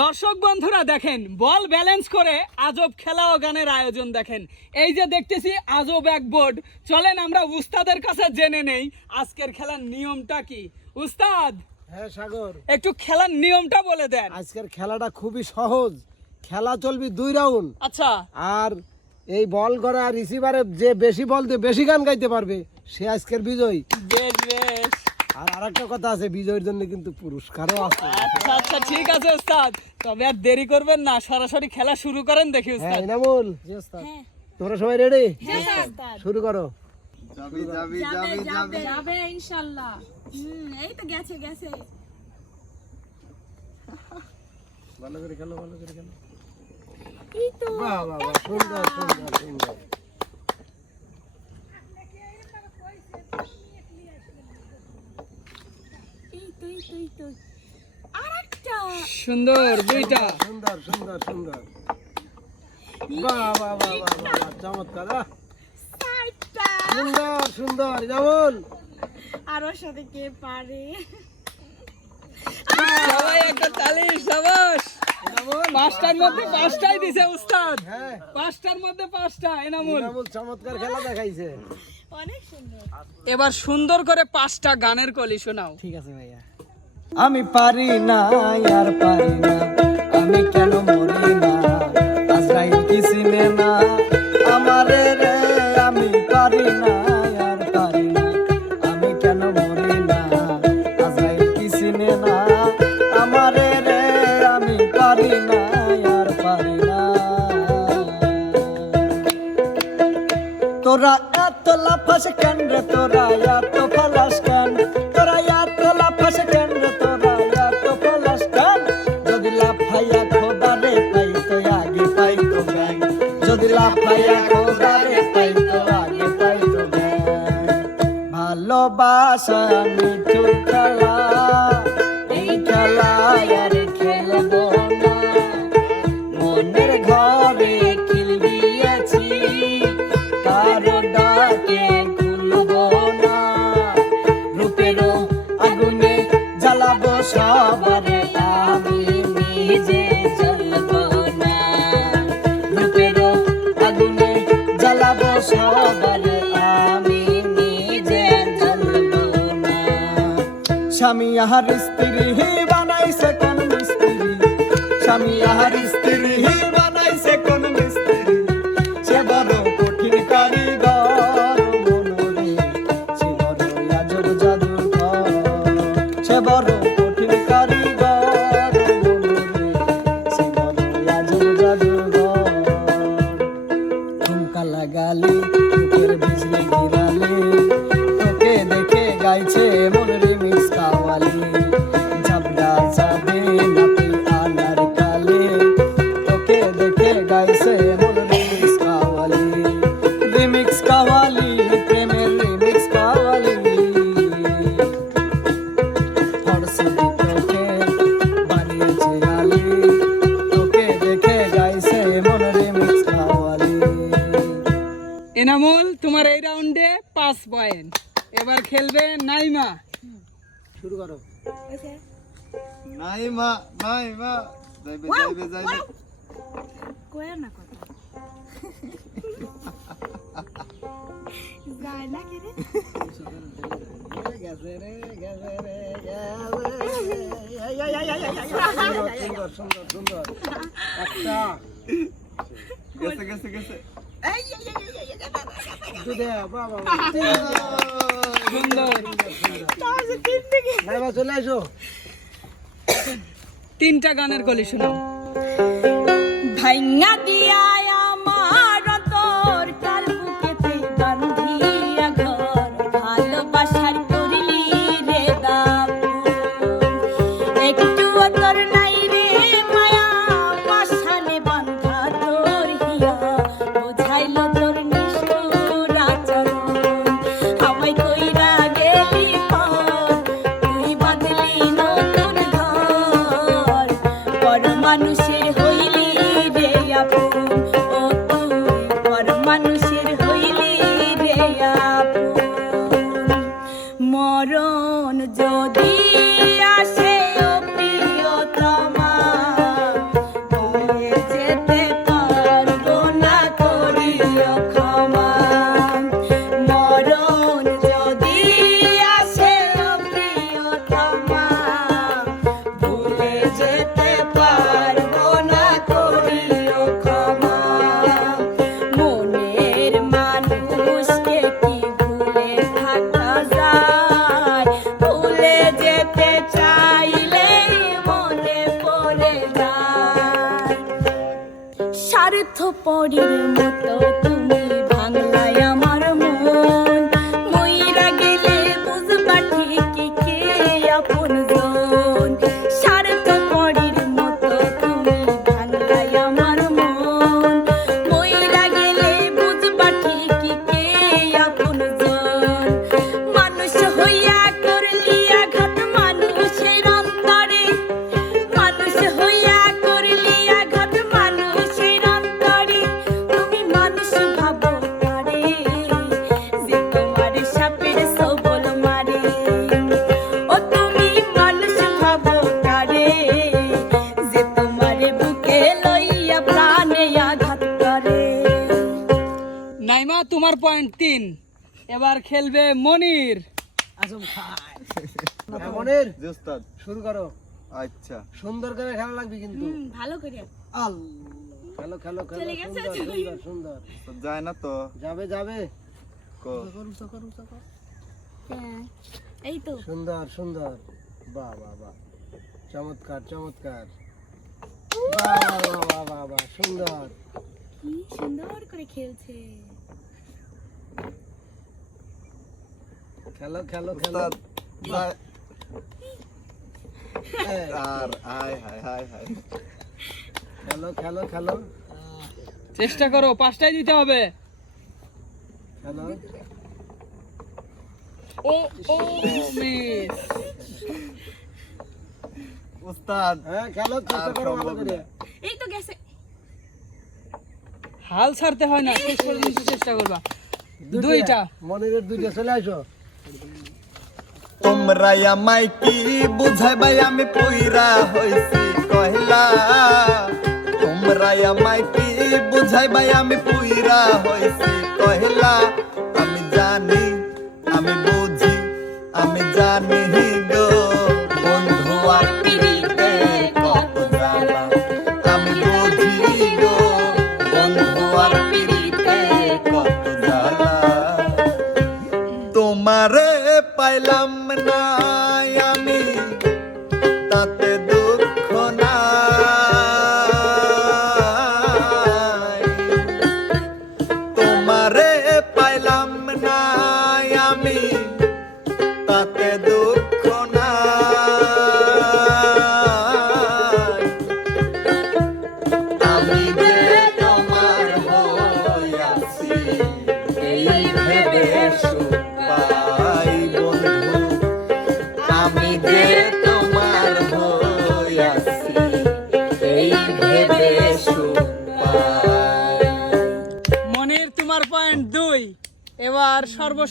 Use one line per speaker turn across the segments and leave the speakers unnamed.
দর্শক বন্ধুরা দেখেন বল ব্যালেন্স করে আজব খেলা ও গানের আয়োজন দেখেন। এই যে দেখতেছি আজব এক বোর্ড চলেন আমরা উস্তাদের কাছে জেনে নেই আজকের খেলার নিয়মটা কি। উস্তাদ
হ্যাঁ সাগর।
একটু খেলার নিয়মটা বলে দেন।
আজকের খেলাটা খুবই সহজ। খেলা চলবে দুই রাউন্ড
আচ্ছা।
আর এই বল করা রিসিভারে যে বেশি বল দিয়ে বেশি গান গাইতে পারবে সে আজকের বিজয়ী।
বেশ বেশ।
আর আরেকটা কথা আছে বিজয়ের জন্য কিন্তু পুরস্কারও আছে।
আচ্ছা আচ্ছা ঠিক আছে উস্তাদ। তবে আর দেরি করবেন না সরাসরি খেলা শুরু করেন দেখি
হ্যাঁ
উস্তাদ।
ইনামুল তোমরা সবাই রেডি শুরু করো।
যাবে। যাবে। যাবে ইনশাল্লাহ। হুম এই তো গেছে গেছে।
ভালো করে খেলো ভালো করে খেলো।
এই তো।
বাহ বাহ বাহ সুন্দর সুন্দর সুন্দর
এই তো এই তো এই তো আরেকটা
সুন্দর দুইটা।
সুন্দর সুন্দর সুন্দর। বাহ বাহ বাহ বাহ চমৎকার সুন্দর সুন্দর ইনামুল
আর ওর সাথে কে পারে?
সবাই একটা তালি সাবাস। পাঁচটার মধ্যে পাঁচটাই দিছে উস্তাদ।
হ্যাঁ।
পাঁচটার মধ্যে পাঁচটা এনামুল
চমৎকার খেলা দেখাইছে।
অনেক সুন্দর।
এবার সুন্দর করে পাঁচটা গানের কলি শোনাও।
ঠিক আছে ভাইয়া। আমি পারি না, আর পারি না। আমি কেন মরি না? আজরাইল কি চিনে আমারে রে, আমি পারি না, আর পারি না। আমি কেন মরি না? আজরাইল কি চিনে আমারে রে, আমি পারি না, আর পারি না। তোরা এত লাফাস কেন রে? তোরা স্বামী আহার স্ত্রী বানাইছে কোন মিস্ত্রি। স্বামী আহার স্ত্রী
এবার খেলবে নাইমা।
শুরু করো।
ওকে।
নাই মা নাই মা যাইবে যাইবে। যাইবে
কয়ে না কথা। যায় না কে রে?
গেছে রে গেছে রে সুন্দর সুন্দর সুন্দর। একটা।
গেছে গেছে গেছে।
একটু দে বাবা
সুন্দর
নাইবা চলে আসো
তিনটা গানের কলি শুনো
ভাইঙ্গা দিয়া
আচ্ছা।
সুন্দর করে খেলা লাগবে কিন্তু।
ভালো করে।
আল খেলো খেলো খেলো। সুন্দর সুন্দর
যায় না তো।
যাবে যাবে।
কো।
হ্যাঁ এই তো।
সুন্দর সুন্দর। বাহ বাহ বাহ। চমৎকার চমৎকার। বাহ বাহ বাহ বাহ বাহ সুন্দর।
কি সুন্দর করে খেলছে।
খেলো খেলো খেলো।
আর হায় হায় হায় হায়
খেলো খেলো খেলো।
চেষ্টা করো পাঁচটাই দিতে হবে।
খেলো।
ও ও মিস।
উস্তাদ
হ্যাঁ খেলো চেষ্টা করো ভালো করে।
এই তো গেছে।
হাল ছাড়তে হয় না শেষ পর্যন্ত চেষ্টা করবা
দুইটা।
দুইটা
মনিরের দুইটা চলে আসো
তোমরা আমায় কি বুঝাই ভাই আমি পুইরা হইছি কহিলা তোমরা আমায় কি বুঝাইবাই আমি পুইরা হইছি কহিলা আমি জানি আমি বুঝি আমি জানি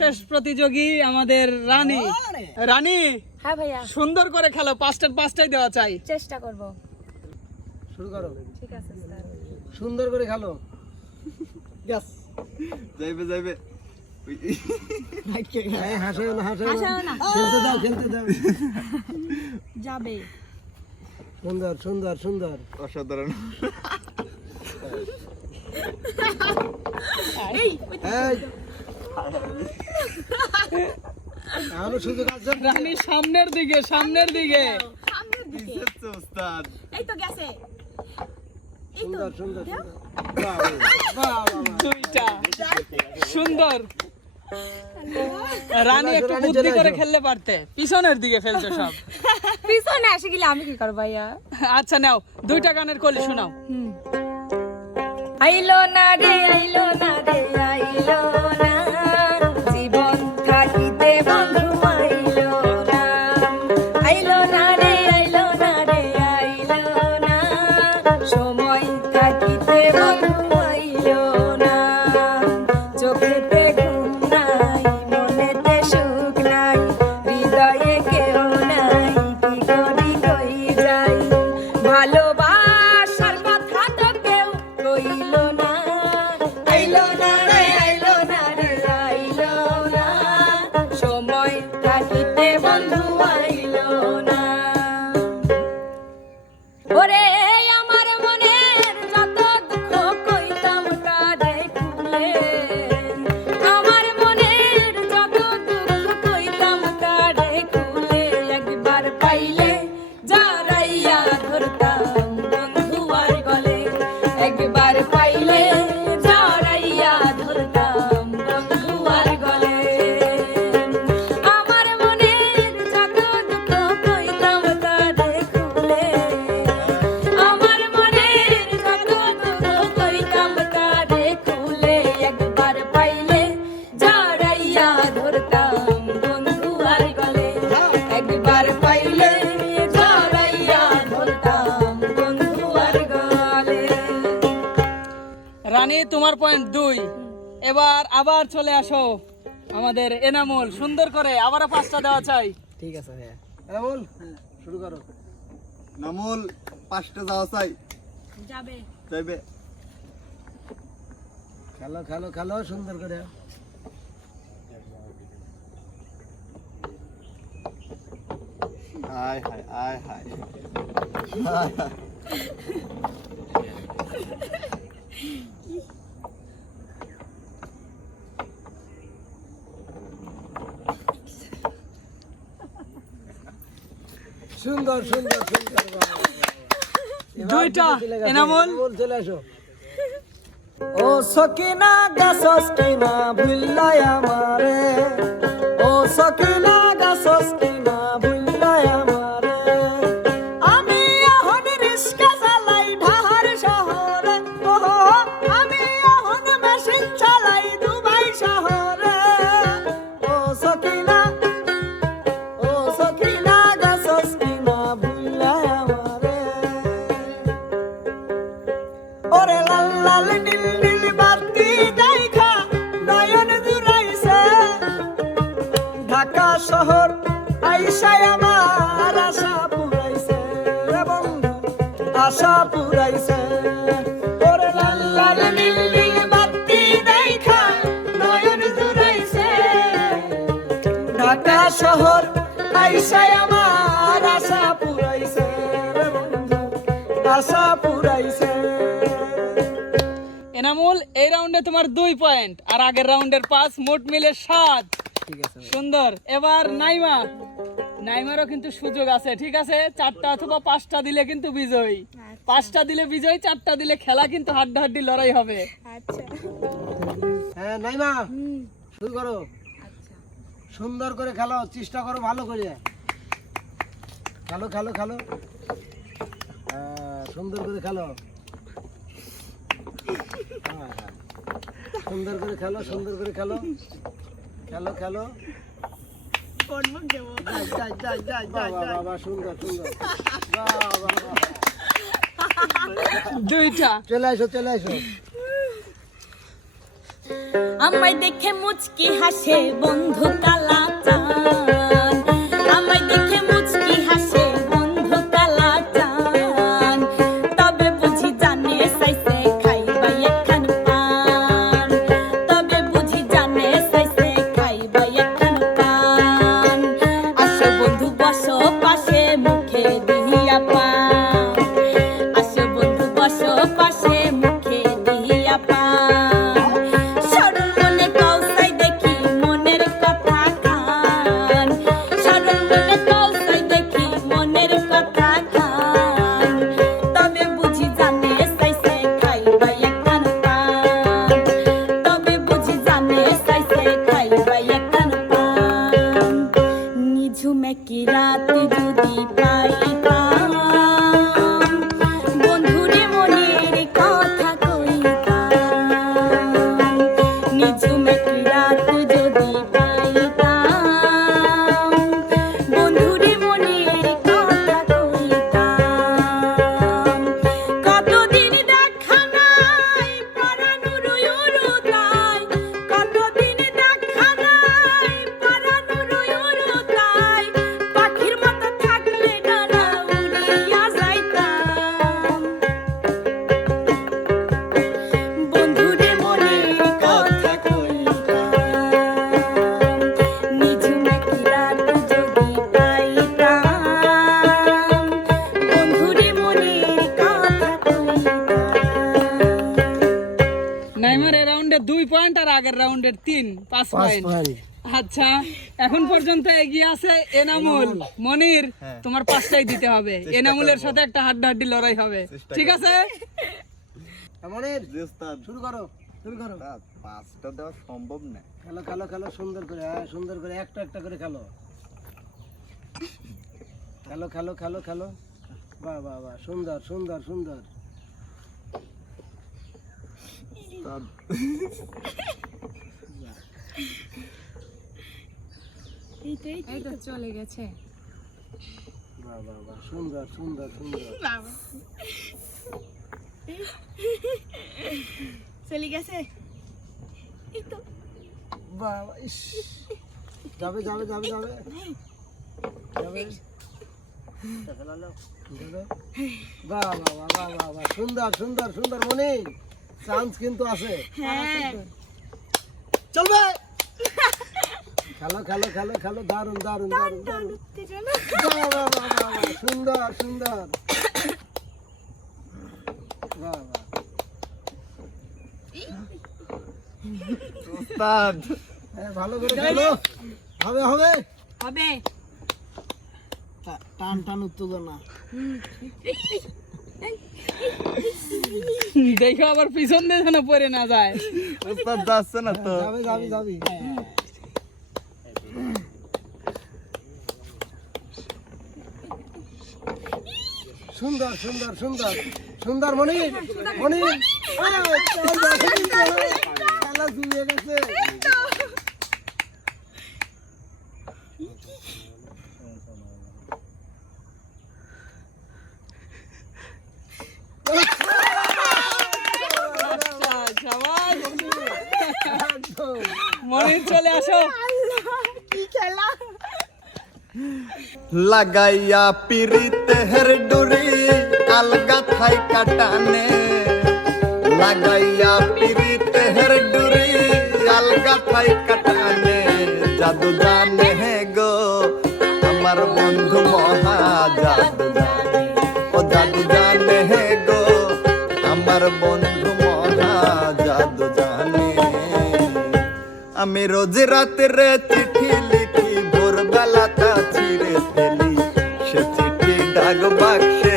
সর্বশেষ প্রতিযোগী আমাদের রানী। রানী।
হ্যাঁ ভাইয়া।
সুন্দর করে খেলো পাঁচটার পাঁচটাই দেওয়া চাই।
চেষ্টা করব।
শুরু করো।
ঠিক আছে স্যার।
সুন্দর করে খেলো। Yes.
যাইবে যাইবে।
এই হাসাও না হাসাও না।
হাসাও না।
খেলতে দাও খেলতে দাও।
যাবে।
সুন্দর সুন্দর সুন্দর।
অসাধারণ।
এই
রানী সামনের দিকে সামনের দিকে।
সামনের দিকে
কিসের উস্তাদ
এই তো গেছে
সুন্দর।
রানী একটু বুদ্ধি করে খেললে পারতে। পিছনের দিকে ফেলছো সব।
পিছনে আসে গেলে আমি কি করব ভাইয়া?
আচ্ছা নাও দুইটা গানের কলি শোনাও।
আইলো না রে আইলো না রে আইলো থাকিতে
তোমার পয়েন্ট দুই। এবার আবার চলে আসো আমাদের এনামুল। সুন্দর করে আবারও পাঁচটা দেওয়া চাই।
ঠিক আছে ভাইয়া। হ্যাঁ বল শুরু করো।
নামুল পাঁচটা যাওয়া চাই।
যাবে।
যাইবে।
খেলো খেলো খেলো সুন্দর করে।
আয় হায় আয় হায়
সুন্দর সুন্দর সুন্দর।
দুইটা, এনামল।
চলে আসো ও সকিনা গাছস কিনা ভুল্লাই আমারে। ও সকিনা ঢাকা শহর, আইসায় আমার আশা পুরাইছে রে বন্ধু, আশা পুরাইছে। ঢাকা শহর, আইসায় আমার আশা পুরাইছে রে বন্ধু, আশা পুরাইছে।
এনামুল, এই রাউন্ডে তোমার দুই পয়েন্ট আর আগের রাউন্ডের পাঁচ মোট মিলে সাত। সুন্দর। এবার নাইমা। নাইমারও কিন্তু সুযোগ আছে ঠিক আছে? চারটা অথবা পাঁচটা দিলে কিন্তু বিজয়ী। পাঁচটা দিলে বিজয়ী চারটা দিলে খেলা কিন্তু হাড্ডাহাড্ডি লড়াই হবে।
আচ্ছা।
হ্যাঁ নাইমা শুরু করো। সুন্দর করে খেলো চেষ্টা করো ভালো করে। খেলো খেলো খেলো। হ্যাঁ, সুন্দর করে খেলো। হ্যাঁ, হ্যাঁ। সুন্দর করে খেলো সুন্দর করে খেলো। খেলো খেলো। বাহ, সুন্দর সুন্দর বাহ, বাহ, বাহ।
দুইটা।
চলে আসো চলে আসো।
আমায় দেখে মুচকি হাসে বন্ধু কালা
রাউন্ডে দুই পয়েন্ট আর আগের রাউন্ডের তিন পাঁচ পয়েন্ট
পয়েন্ট
আচ্ছা এখন পর্যন্ত এগিয়ে আছে এনামুল। মনির তোমার পাঁচটাই দিতে হবে। এনামুলের সাথে একটা হাড্ডাহাড্ডি লড়াই হবে। ঠিক আছে?
মনের শুরু করো শুরু করো।
পাঁচটা দেওয়া সম্ভব না।
খেলো খেলো খেলো সুন্দর করে হ্যাঁ সুন্দর করে একটা একটা করে খেলো। খেলো খেলো খেলো খেলো। বাহ বাহ বাহ সুন্দর সুন্দর সুন্দর।
ওস্তাদ,
এই তো চলে গেছে।
বাহ সুন্দর সুন্দর সুন্দর।
চলে গেছে? এই তো।
বাবা, ইস। যাবে যাবে যাবে যাবে। যাবে। বাহ, বাহ, বাহ। সুন্দর সুন্দর সুন্দর মনে চান্স কিন্তু আছে।
হ্যাঁ।
চলবে। খেলো খেলো খেলো খেলো। দারুণ দারুণ দারুণ সুন্দর সুন্দর। বাহ, বাহ।
উস্তাদ।
হ্যাঁ, ভালো করে খেলো। হবে হবে।
হবে।
টান টান উত্তেজনা
দেখো আবার পিছন দিয়ে যেন পড়ে না যায়।
যাচ্ছে না তো।
যাবে যাবে যাবে। সুন্দর সুন্দর সুন্দর। সুন্দর খেলা জুড়িয়ে গেছে
আচ্ছা, শাবাশ।
একদম।
মনির চলে আসো
কি খেলা
লাগাইয়া পিরিতে হের ডুরি আলগা থাই কাটানে লাগাইয়া পিরিতে হের ডুরি আলগা থাই কাটানে জাদু জানে হে গো আমার বন্ধু মহা জাদু ও জাদু জানে হে গো আমার বন্ধু মহা জাদু জানে আমি রোজ রাত্রে চিঠি চিঠি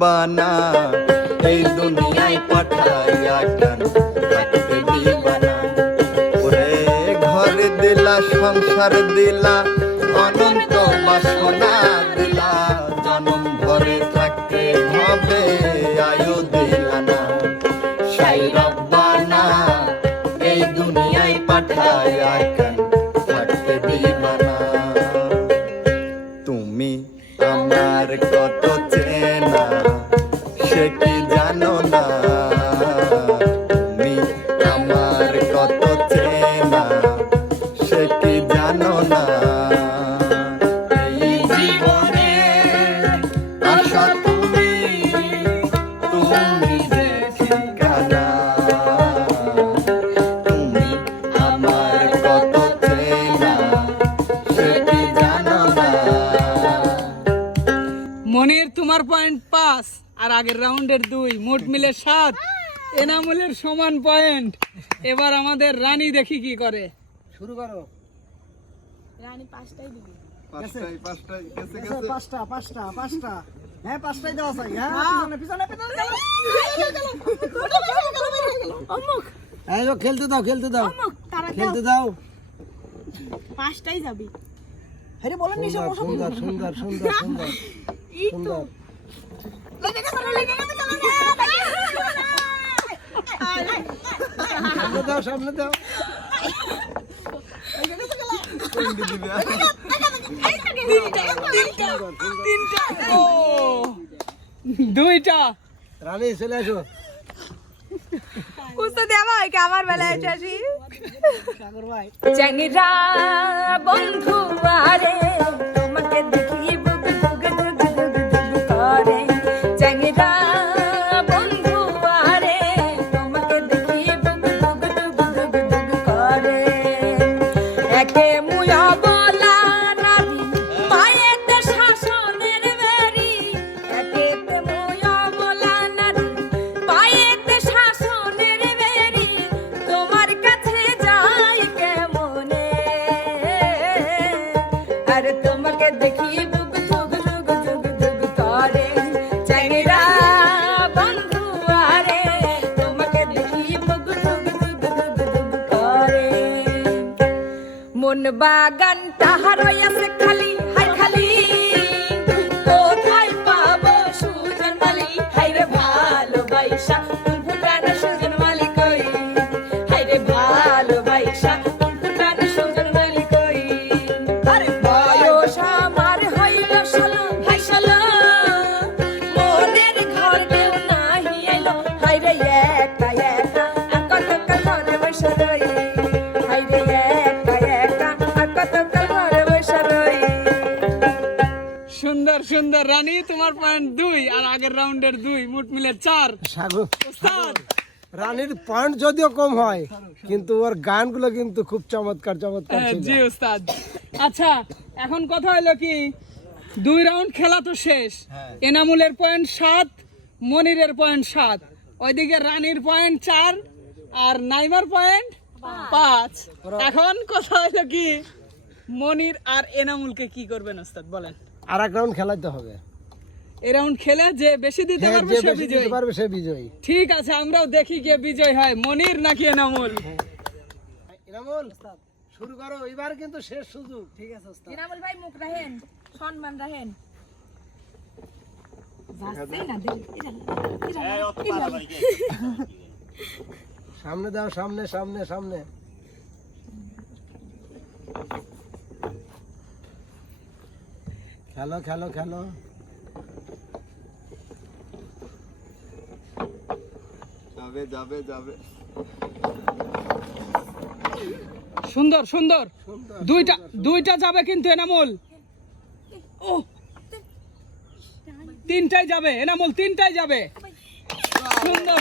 সাইরাব্বানা এই দুনিয়ায় পাঠাইয়া দিবানা? ওরে ঘর দিলা সংসার দিলা অনন্ত বাসনা।
মনির তোমার পয়েন্ট পাঁচ আর আগের রাউন্ডের দুই মোট মিলে সাত। এনামুলের সমান পয়েন্ট এবার আমাদের রানী দেখি কি করে।
শুরু করো।
রানী পাঁচটাই দিবি।
পাঁচটা পাঁচটা পাঁচটা। হ্যাঁ পাঁচটাই দেওয়া চাই হ্যাঁ পিছনে পিছনে পিছনে।
অমুক।
এই যো, খেলতে দাও খেলতে দাও। খেলতে দাও।
পাঁচটাই যাবি।
সুন্দর সুন্দর সুন্দর সুন্দর সুন্দর সুন্দর।
লেগে না, লেগে গেছে, লেগে গেছে।
সামনে। দাও সামনে দাও। সুন্দর, সুন্দর।
ও। দুইটা।
রানী চলে আসো।
বুঝতে দেওয়া হয় কি আমার বেলায় এসে আসি চ্যাংরা বন্ধু আরে তোমাকে দেখি আর তোমাকে দেখি বুক ধুক ধুক ধুক ধুক করে। চেহারা বন্ধু আরে, তোমাকে দেখি বুক ধুক ধুক ধুক ধুক করে। মন বাগান তাহার খালি
সুন্দর রানী তোমার পয়েন্ট দুই আর আগের রাউন্ডের দুই মোট মিলে চার।
সাগর রানীর পয়েন্ট যদিও কম হয় কিন্তু ওর গানগুলো কিন্তু খুব চমৎকার চমৎকার
হ্যাঁ, জি ওস্তাদ। আচ্ছা এখন কথা হলো কি দুই রাউন্ড খেলা তো শেষ। এনামুলের পয়েন্ট সাত মনিরের পয়েন্ট সাত। ওইদিকে রানীর পয়েন্ট চার আর নাইমার পয়েন্ট পাঁচ। এখন কথা হলো কি মনির আর এনামুলকে কি করবেন ওস্তাদ বলেন।
আর এক রাউন্ড খেলাতে হবে।
এই রাউন্ড খেলে যে বেশি দিতে
হ্যাঁ,
পারবে সে বিজয়ী।
পারবে সে বিজয়ী।
ঠিক আছে আমরাও দেখি কে বিজয় হয়। মনির নাকি এনামুল?
ইনামুল শুরু করো। এবার কিন্তু শেষ সুযোগ। ঠিক আছে
ইনামুল ভাই মুখ রাখেন সম্মান রাখেন। দেখি
সামনে দাও সামনে সামনে সামনে। খেলো খেলো খেলো।
যাবে যাবে যাবে।
সুন্দর সুন্দর। দুইটা দুইটা যাবে কিন্তু এনামুল। ও তিনটাই যাবে এনামুল তিনটাই যাবে। সুন্দর